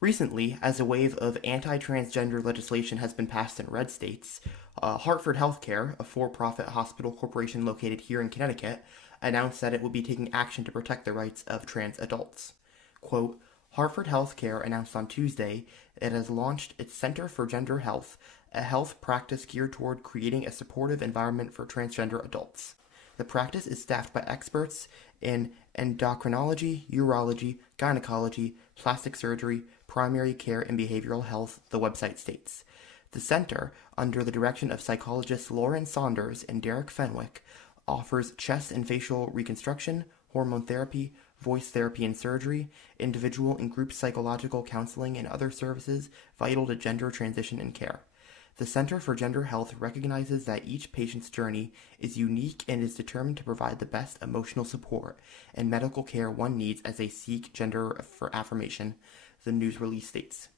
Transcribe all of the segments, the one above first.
Recently, as a wave of anti-transgender legislation has been passed in red states, Hartford HealthCare, a for-profit hospital corporation located here in Connecticut, announced that it will be taking action to protect the rights of trans adults. Quote, Hartford HealthCare announced on Tuesday it has launched its Center for Gender Health, a health practice geared toward creating a supportive environment for transgender adults. The practice is staffed by experts in endocrinology, urology, gynecology, plastic surgery, primary care, and behavioral health, the website states. The center, under the direction of psychologists Lauren Saunders and Derek Fenwick, offers chest and facial reconstruction, hormone therapy, voice therapy and surgery, individual and group psychological counseling, and other services vital to gender transition and care. The Center for Gender Health recognizes that each patient's journey is unique and is determined to provide the best emotional support and medical care one needs as they seek gender affirmation, the news release states.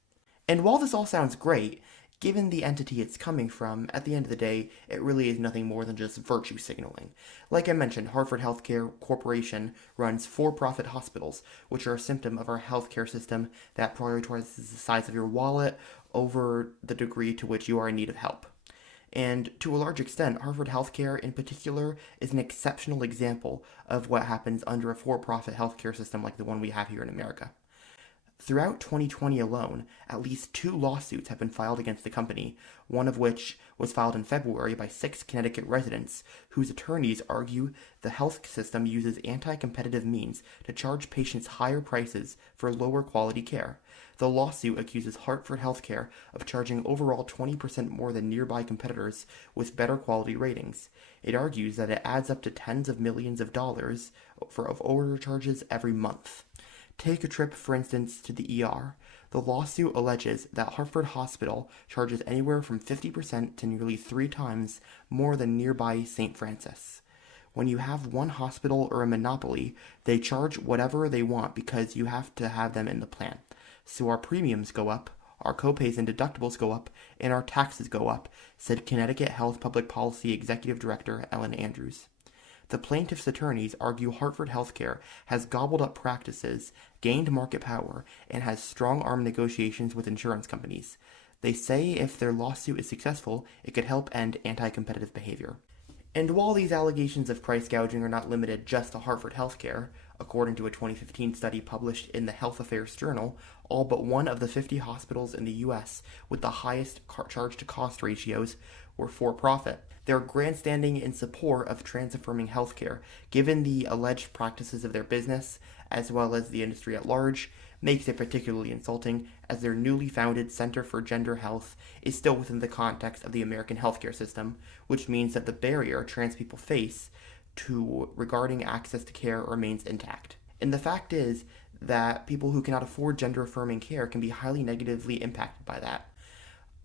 And while this all sounds great, given the entity it's coming from, at the end of the day, it really is nothing more than just virtue signaling. Like I mentioned, Hartford HealthCare Corporation runs for-profit hospitals, which are a symptom of our healthcare system that prioritizes the size of your wallet over the degree to which you are in need of help. And to a large extent, Hartford HealthCare in particular is an exceptional example of what happens under a for-profit healthcare system like the one we have here in America. Throughout 2020 alone, at least 2 lawsuits have been filed against the company, one of which was filed in February by 6 Connecticut residents whose attorneys argue the health system uses anti-competitive means to charge patients higher prices for lower quality care. The lawsuit accuses Hartford HealthCare of charging overall 20% more than nearby competitors with better quality ratings. It argues that it adds up to tens of millions of dollars of overcharges every month. Take a trip, for instance, to the ER. The lawsuit alleges that Hartford Hospital charges anywhere from 50% to nearly 3 times more than nearby St. Francis. When you have one hospital or a monopoly, they charge whatever they want because you have to have them in the plan. So our premiums go up, our copays and deductibles go up, and our taxes go up, said Connecticut Health Public Policy Executive Director Ellen Andrews. The plaintiff's attorneys argue Hartford HealthCare has gobbled up practices, gained market power, and has strong-arm negotiations with insurance companies. They say if their lawsuit is successful, it could help end anti-competitive behavior. And while these allegations of price gouging are not limited just to Hartford HealthCare, according to a 2015 study published in the Health Affairs Journal, all but one of the 50 hospitals in the U.S. with the highest charge-to-cost ratios were for-profit. They're grandstanding in support of trans-affirming healthcare, given the alleged practices of their business, as well as the industry at large, makes it particularly insulting, as their newly founded Center for Gender Health is still within the context of the American healthcare system, which means that the barrier trans people face to regarding access to care remains intact. And the fact is that people who cannot afford gender-affirming care can be highly negatively impacted by that.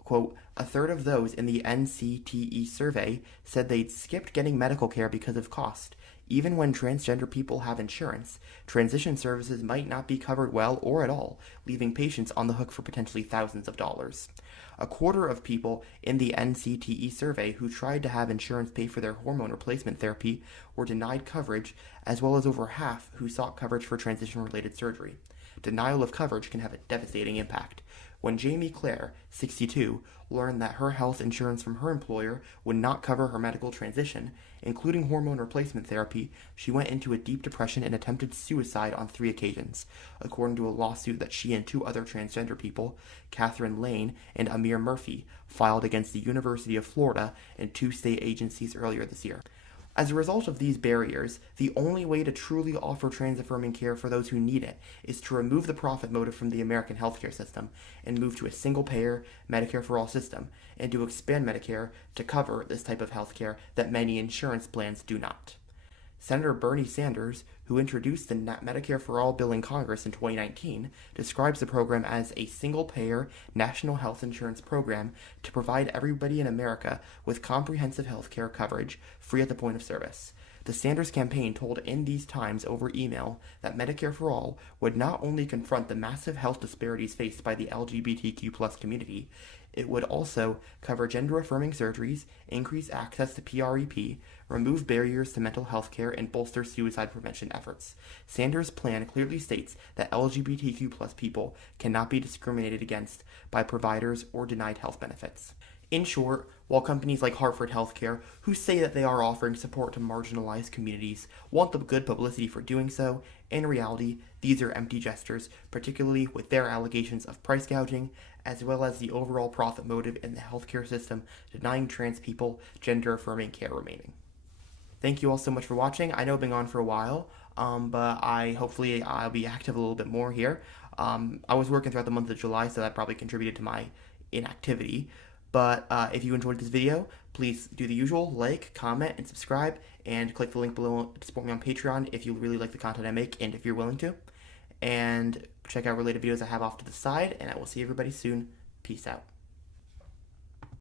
Quote, a third of those in the NCTE survey said they'd skipped getting medical care because of cost. Even when transgender people have insurance, transition services might not be covered well or at all, leaving patients on the hook for potentially thousands of dollars. A quarter of people in the NCTE survey who tried to have insurance pay for their hormone replacement therapy were denied coverage, as well as over half who sought coverage for transition-related surgery. Denial of coverage can have a devastating impact. When Jamie Clare, 62, learned that her health insurance from her employer would not cover her medical transition, including hormone replacement therapy, she went into a deep depression and attempted suicide on 3 occasions, according to a lawsuit that she and 2 other transgender people, Catherine Lane and Amir Murphy, filed against the University of Florida and 2 state agencies earlier this year. As a result of these barriers, the only way to truly offer trans-affirming care for those who need it is to remove the profit motive from the American healthcare system and move to a single-payer Medicare for all system, and to expand Medicare to cover this type of healthcare that many insurance plans do not. Senator Bernie Sanders, who introduced the Medicare for All bill in Congress in 2019, describes the program as a single-payer national health insurance program to provide everybody in America with comprehensive health care coverage free at the point of service. The Sanders campaign told In These Times over email that Medicare for All would not only confront the massive health disparities faced by the LGBTQ plus community, it would also cover gender-affirming surgeries, increase access to PrEP, remove barriers to mental health care, and bolster suicide prevention efforts. Sanders' plan clearly states that LGBTQ plus people cannot be discriminated against by providers or denied health benefits. In short, while companies like Hartford HealthCare, who say that they are offering support to marginalized communities, want the good publicity for doing so, in reality, these are empty gestures, particularly with their allegations of price gouging, as well as the overall profit motive in the healthcare system denying trans people gender-affirming care remaining. Thank you all so much for watching. I know I've been on for a while, but hopefully I'll be active a little bit more here. I was working throughout the month of July, so that probably contributed to my inactivity. But if you enjoyed this video, please do the usual, like, comment, and subscribe, and click the link below to support me on Patreon if you really like the content I make and if you're willing to. And check out related videos I have off to the side, and I will see everybody soon. Peace out.